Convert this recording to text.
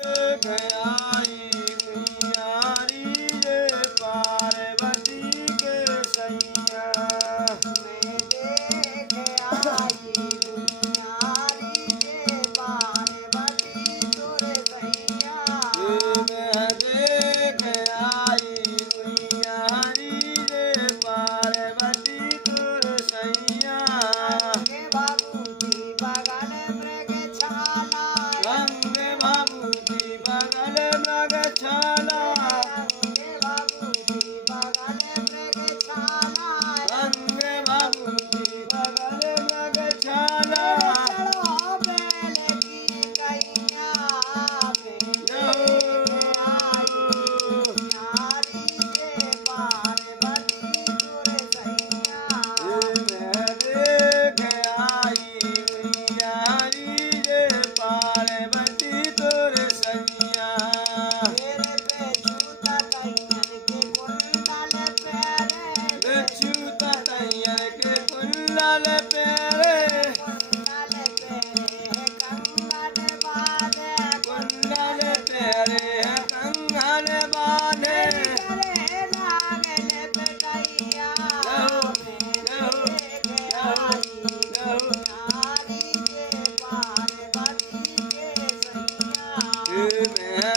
आई उइयारी रे पार्वती के सैया मैं देख आई दुनियारी रे पार्वती तोर सैया मैं देख आई उइयारी रे पार्वती तोर सैया रंगे बाबूजी बगल मृगशाला रंग बाबूजी बगल मृगशाला रंगे बाबूजी बगल मृगशाला रंग बाबूजी बगल मृगशाला चढ़ो बैल की कैया में देख आई दुनियारी रे पार्वती तोर सैया मैं देख आई उइयारी रे पार्वती तोर सैया तेरे पे जूता कैयन के कुंडल पैरे छूत तैयर के कुल्लल पेरे कुंडल पैरे कंगन बाजे कुल्लल पेरे कंगन बांधे करे नागल बेटैया में देख आई दुनियारी रे पार्वती के सैया मैं